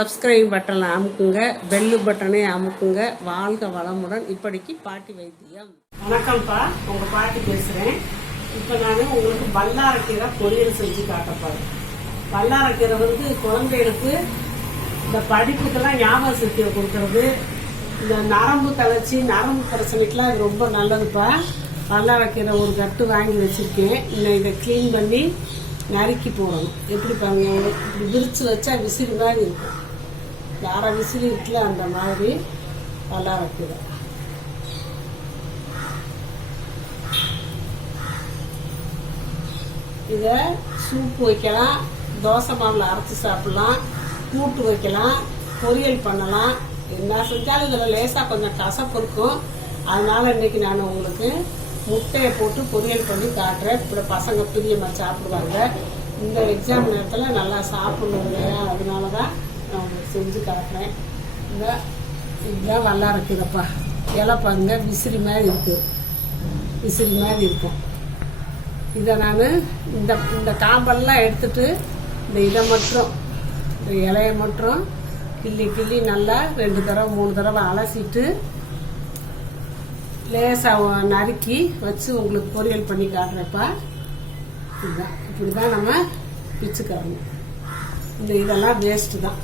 Subscribe பட்டனை அமுக்குங்க, bell பட்டனை அமுக்குங்க. வாழ்க வளமுடன். இப்படிக்கு பாட்டி வைத்தியம். வணக்கம்ப்பா, உங்கள் பாட்டி பேசுகிறேன். இப்போ நான் உங்களுக்கு வல்லாரக்கீரை பொரியல் செஞ்சு காட்டப்போறேன். வல்லாரக்கீரை குழந்தைகளுக்கு இந்த படிப்புக்கெல்லாம் ஞாபக சக்தியை கொடுக்கறது, இந்த நரம்பு தளர்ச்சி, நரம்பு பிரச்சனைக்கெலாம் இது ரொம்ப நல்லதுப்பா. வல்லாரக்கீரை ஒரு கட்டு வாங்கி வச்சுருக்கேன். இன்னும் இதை க்ளீன் பண்ணி நறுக்கி போடணும். எப்படி பாருங்க, இப்படி விரிச்சு வச்சா விசிறி மாதிரி இருக்கும். யாரை விசிறி இருக்குல்ல அந்த மாதிரி வல்லாரக்கீரை. இதை சூப்பு வைக்கலாம், தோசை மாவில் அரைச்சி சாப்பிடலாம், கூட்டு வைக்கலாம், பொரியல் பண்ணலாம். என்ன செஞ்சாலும் இதில் லேசாக கொஞ்சம் கசப்பு இருக்கும். அதனால் இன்றைக்கி நான் உங்களுக்கு முட்டையை போட்டு பொரியல் பண்ணி காட்டுறேன். இப்படி பசங்க பிரியமாக சாப்பிடுவாங்க. இந்த எக்ஸாம் நேரத்தில் நல்லா சாப்பிடணும் இல்லையா, அதனால தான் நான் உங்களுக்கு செஞ்சு காட்டுறேன். இதுதான் வல்லாரக்கீரைப்பா. இலை பாருங்க, விசிறி மாதிரி இருக்குது, விசிறி மாதிரி இருக்கும். இதை நான் இந்த காம்பெல்லாம் எடுத்துட்டு இந்த இதை மட்டும், இந்த இலையை மட்டும் கிள்ளி நல்லா 2 தடவை 3 தடவை அலசிட்டு லேசாக நறுக்கி வச்சு உங்களுக்கு பொரியல் பண்ணி காட்டுறப்பா. இதுதான், இப்படி தான் நம்ம பிச்சுக்கிறோம். இதெல்லாம் வேஸ்ட்டு தான்.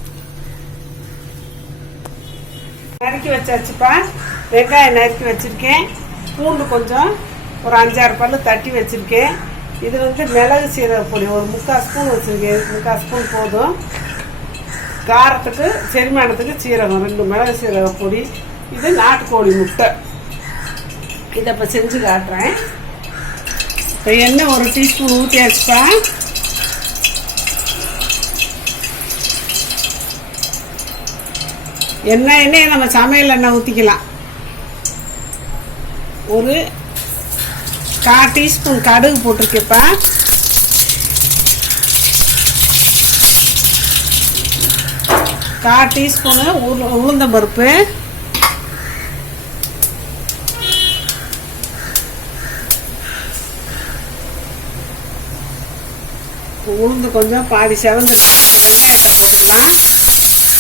நறுக்கி வச்சாச்சுப்பா. வெங்காயம் நறுக்கி வச்சுருக்கேன். பூண்டு கொஞ்சம் ஒரு 5-6 பல்லு தட்டி வச்சுருக்கேன். இது மிளகு சீரக பொடி ஒரு 3/4 ஸ்பூன் வச்சுருக்கேன். 3/4 ஸ்பூன் போதும். காரத்துக்கு செரிமானத்துக்கு சீரகம் 2 மிளகு சீரக பொடி. இது நாட்டுக்கோழி முட்டை. இதை இப்போ செஞ்சு காட்டுறேன். இப்போ எண்ணெய் 1 டீஸ்பூன் ஊற்றியாச்சுப்பா. எண்ணெயை நம்ம சமையல் எண்ணெய் ஊற்றிக்கலாம். ஒரு 1/4 டீஸ்பூன் கடுகு போட்டிருக்கேப்பா. கால் டீஸ்பூனு உளுந்தம்பருப்பு, உளுந்து கொஞ்சம் பாதி செவந்து வெங்காயத்தை போட்டுக்கலாம்.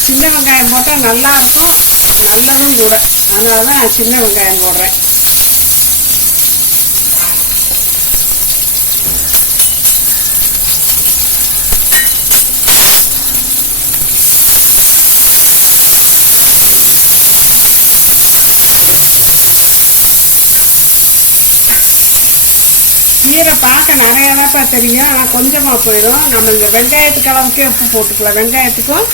சின்ன வெங்காயம் போட்டால் நல்லா இருக்கும், நல்லதும் கூட. அதனால தான் நான் சின்ன வெங்காயம் போடுறேன். கீரை பார்க்க நிறையா தான்ப்பா தெரியும், ஆனால் கொஞ்சமாக போயிடும். நம்ம இந்த வெங்காயத்துக்கு அளவுக்கே உப்பு போட்டுக்கலாம். வெங்காயத்துக்கும்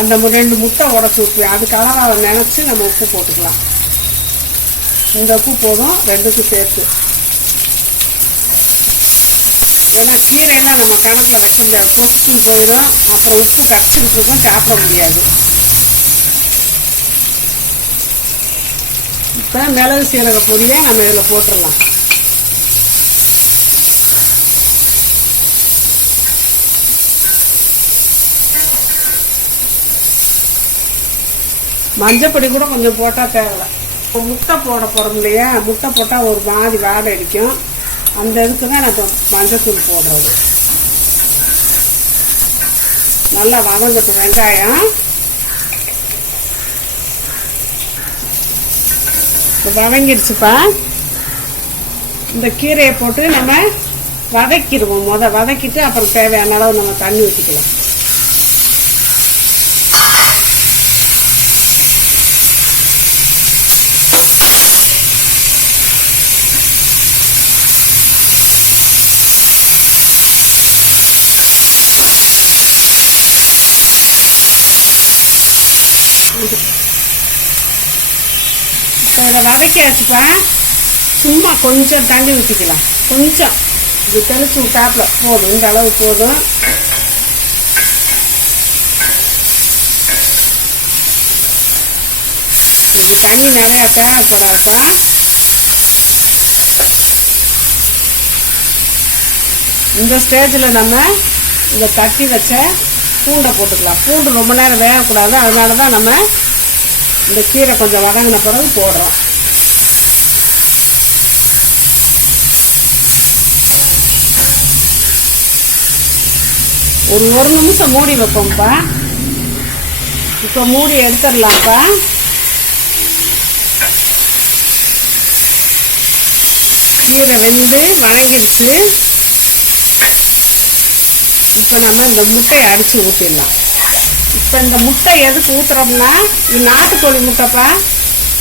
அந்த 2 முட்டை உடச்சி ஊற்றுவேன், அதுக்கு அளவாக நினச்சி நம்ம உப்பு போட்டுக்கலாம். இந்த உப்பு போதும் 2க்கும் சேர்த்து. ஏன்னா கீரையெல்லாம் நம்ம கணக்கில் வைக்க முடியாது, கொத்து போயிடும். அப்புறம் உப்பு கரைச்சிக்கிட்டு இருக்கோம், சாப்பிட முடியாது. இப்போ மிளகு சீரக பொடியை நம்ம இதில் போட்டுடலாம். மஞ்சப்பொடி கூட கொஞ்சம் போட்டால் தேவை. முட்டை போட போகிறோம் இல்லையா, முட்டை போட்டால் ஒரு மாதிரி வாடை அடிக்கும். அந்த இதுக்கு தான் நம்ம மஞ்சத்தூள் போடுறது. நல்லா வதங்கட்டும் வெங்காயம். வதங்கிடுச்சுப்பா. இந்த கீரையை போட்டு நம்ம வதக்கிடுவோம். வதக்கிட்டு அப்புறம் தேவையான அளவு நம்ம தண்ணி ஊற்றிக்கலாம். இப்போ இதை வதக்கியாச்சுப்பா. சும்மா கொஞ்சம் தண்ணி ஊற்றிக்கலாம். கொஞ்சம் இது தெளிச்சு விட்டாப்புல போதும், இந்த அளவு போதும். இது தண்ணி நிறையா தேவைப்படாதுப்பா. இந்த ஸ்டேஜில் நம்ம இந்த தட்டி வச்ச பூண்டை போட்டுக்கலாம். பூண்டு ரொம்ப நேரம் வேகக்கூடாது, அதனால தான் நம்ம இந்த கீரை கொஞ்சம் வதங்கின பிறகு போடுறோம். ஒரு நிமிஷம் மூடி வைப்போம்ப்பா. இப்போ மூடி எடுத்துடலாம்ப்பா. கீரை வெந்து வணங்கிடுச்சு. இப்போ நம்ம இந்த முட்டையை அடித்து ஊற்றிடலாம். இப்போ இந்த முட்டை எதுக்கு ஊற்றுறோம்னா, இது நாட்டுக்கோழி முட்டைப்பா.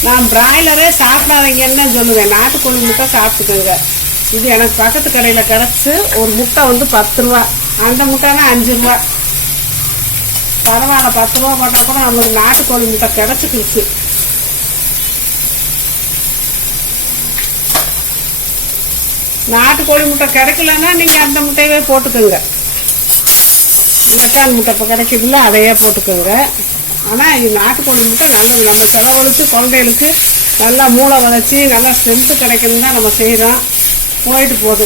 நான் பிராய்லரே சாப்பிடாதீங்கன்னு சொல்லுவேன். நாட்டுக்கோழி முட்டை சாப்பிட்டுக்கோங்க. இது எனக்கு பக்கத்து கடையில் கிடச்சி ஒரு முட்டை வந்து 10 ரூபா. அந்த முட்டைனா 5 ரூபா. பரவாயில்ல, 10 ரூபா போட்டால் கூட நம்மளுக்கு நாட்டுக்கோழி முட்டை கிடச்சிக்கிடுச்சு. நாட்டுக்கோழி முட்டை கிடைக்கலன்னா நீங்கள் அந்த முட்டையவே போட்டுக்கோங்க. லெட்டான் முட்டை இப்போ கிடைக்குதுல்ல, அதையே போட்டுக்கோங்க. ஆனால் இது நாட்டுக்கோழி முட்டை நல்லது. நம்ம செலவழித்து குழந்தைகளுக்கு நல்லா மூளை வளர்ச்சி நல்லா ஸ்ட்ரென்த்து கிடைக்கணும் தான் நம்ம செய்கிறோம். போயிட்டு போகுது.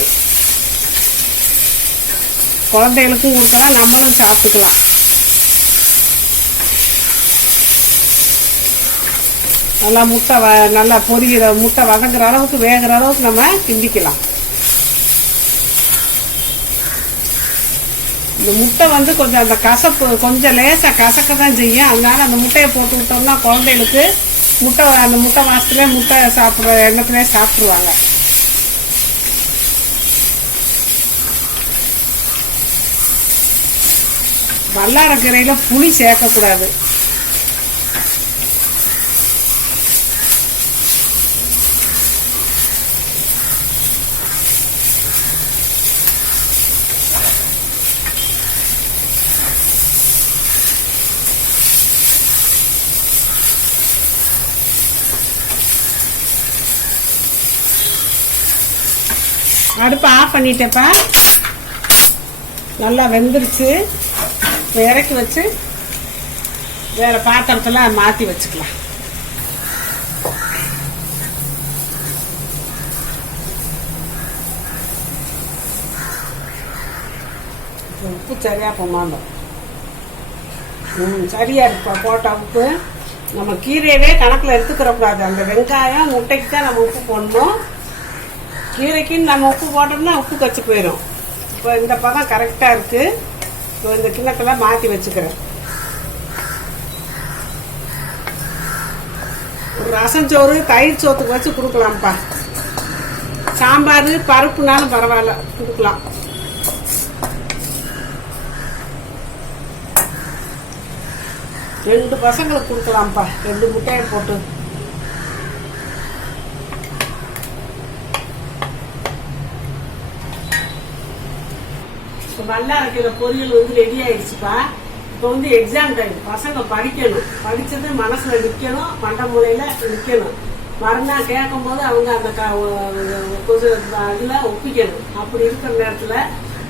குழந்தைகளுக்கும் கொடுக்கலாம், நம்மளும் சாப்பிட்டுக்கலாம். நல்லா முட்டை நல்லா பொரிகிற முட்டை வதங்குற அளவுக்கு வேகிற அளவுக்கு நம்ம கிண்டிக்கலாம். இந்த முட்டை வந்து கொஞ்சம் அந்த கசப்பு கொஞ்சம் லேசாக கசக்க தான் செய்யும். அதனால அந்த முட்டையை போட்டு விட்டோம்னா குழந்தைகளுக்கு அந்த முட்டை வாசத்துலேயே முட்டை சாப்பிட்ற எண்ணத்துலேயே சாப்பிட்ருவாங்க. வல்லாரக்கீரையில் புளி சேர்க்கக்கூடாது. அடுப்பை ஆஃப் பண்ணிட்டேப்பா. நல்லா வெந்துருச்சு. இப்போ இறக்கி வச்சு வேறு பாத்திரத்தில் மாற்றி வச்சுக்கலாம். உப்பு சரியாக போமாண்டோம். சரியா இருப்பா போட்ட உப்பு. நம்ம கீரையவே கணக்கில் எடுத்துக்கிறக்கூடாது. அந்த வெங்காயம் முட்டைக்கு தான் நம்ம உப்பு போடணும். கீரைக்குன்னு நம்ம உப்பு போட்டோம்னா உப்பு கச்சி போயிடும். இப்போ இந்த பதம் கரெக்டாக இருக்குது. இப்போ இந்த கிண்ணத்தில் மாற்றி வச்சுக்கிறேன். ஒரு ரசஞ்சோறு தயிர் சோத்துக்கு வச்சு கொடுக்கலாம்ப்பா. சாம்பார் பருப்புனாலும் பரவாயில்ல கொடுக்கலாம். ரெண்டு பசங்களுக்கு கொடுக்கலாம்ப்பா. 2 முட்டையை போட்டு. வல்லாரக்கீரை பொரியல் வந்து ரெடி ஆயிடுச்சுப்பா. இப்போ வந்து எக்ஸாம் டைம். பசங்க படிக்கணும். படிச்சது மனசுல நிற்கணும், மண்ட மூலையில நிற்கணும். மறுநாள் கேட்கும் போது அவங்க அந்த இதில் ஒப்பிக்கணும். அப்படி இருக்கிற நேரத்தில்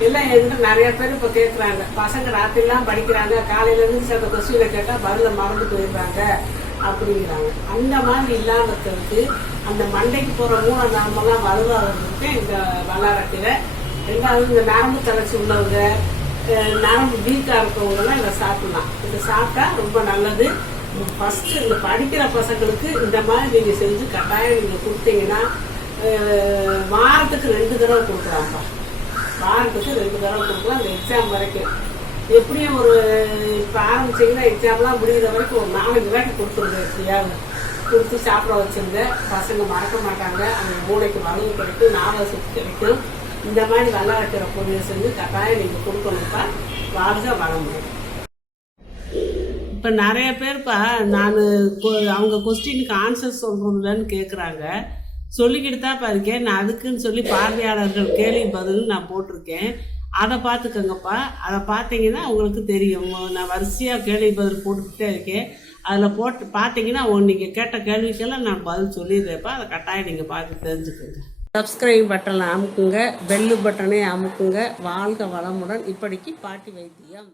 எல்லாம் என்கிட்ட நிறைய பேர் இப்போ கேட்குறாங்க. பசங்க ராத்திரிலாம் படிக்கிறாங்க, காலையிலேருந்து அந்த கொஸ்டினை கேட்டால் பதில மறந்து போயிடுறாங்க அப்படிங்கிறாங்க. அந்த மாதிரி இல்லாமத்துக்கு அந்த மண்டைக்கு போகிற மூல நரம்பெல்லாம் வலுவாகிறதுக்கு இந்த வல்லாரக்கீரை. ரெண்டாவது இந்த நரம்பு தளர்ச்சி உள்ளவங்க, நரம்பு வீக்காக இருக்கவங்கலாம் இதை சாப்பிடலாம். இதை சாப்பிட்டா ரொம்ப நல்லது. ஃபஸ்ட்டு இந்த படிக்கிற பசங்களுக்கு இந்த மாதிரி நீங்கள் செஞ்சு கட்டாயம் நீங்கள் கொடுத்தீங்கன்னா வாரத்துக்கு 2 தடவை கொடுக்கலாம்ப்பா. வாரத்துக்கு 2 தடவை கொடுக்கலாம். இந்த எக்ஸாம் வரைக்கும் எப்படியும் ஒரு இப்போ ஆரம்பிச்சிங்கன்னா எக்ஸாம்லாம் முடிகிற வரைக்கும் ஒரு 4 வாட்டி கொடுத்துருங்க. எப்படியாவது கொடுத்து சாப்பிட வச்சுருங்க. பசங்க மறக்க மாட்டாங்க. அவங்க மூளைக்கு வலு கிடைக்கும், ஞாபக சக்தி கிடைக்கும். இந்த மாதிரி வல்லாரக்கீரை பொரியல் செஞ்சு கட்டாயம் நீங்கள் கொடுக்கணும்ப்பா. வாழ்க வளமுடன். இப்போ நிறைய பேர்ப்பா நான் அவங்க கொஸ்டினுக்கு ஆன்சர் சொல்கிறதில்லன்னு கேட்குறாங்க. சொல்லிக்கிட்டு தான்ப்பா இருக்கேன். நான் அதுக்குன்னு சொல்லி பார்வையாளர்கள் கேள்வி பதில் நான் போட்டிருக்கேன். அதை பார்த்துக்கோங்கப்பா. அதை பார்த்தீங்கன்னா உங்களுக்கு தெரியும். நான் வரிசையாக கேள்வி பதில் போட்டுக்கிட்டே இருக்கேன். அதில் போட்டு பார்த்தீங்கன்னா நீங்கள் கேட்ட கேள்விக்கெல்லாம் நான் பதில் சொல்லிடுறேன்ப்பா. அதை கட்டாயம் நீங்கள் பார்த்து தெரிஞ்சுக்கோங்க. சப்ஸ்கிரைப் பட்டனை அமுக்குங்க, பெல்லு பட்டனை அமுக்குங்க. வாழ்க வளமுடன். இப்படிக்கு பாட்டி வைத்தியம்.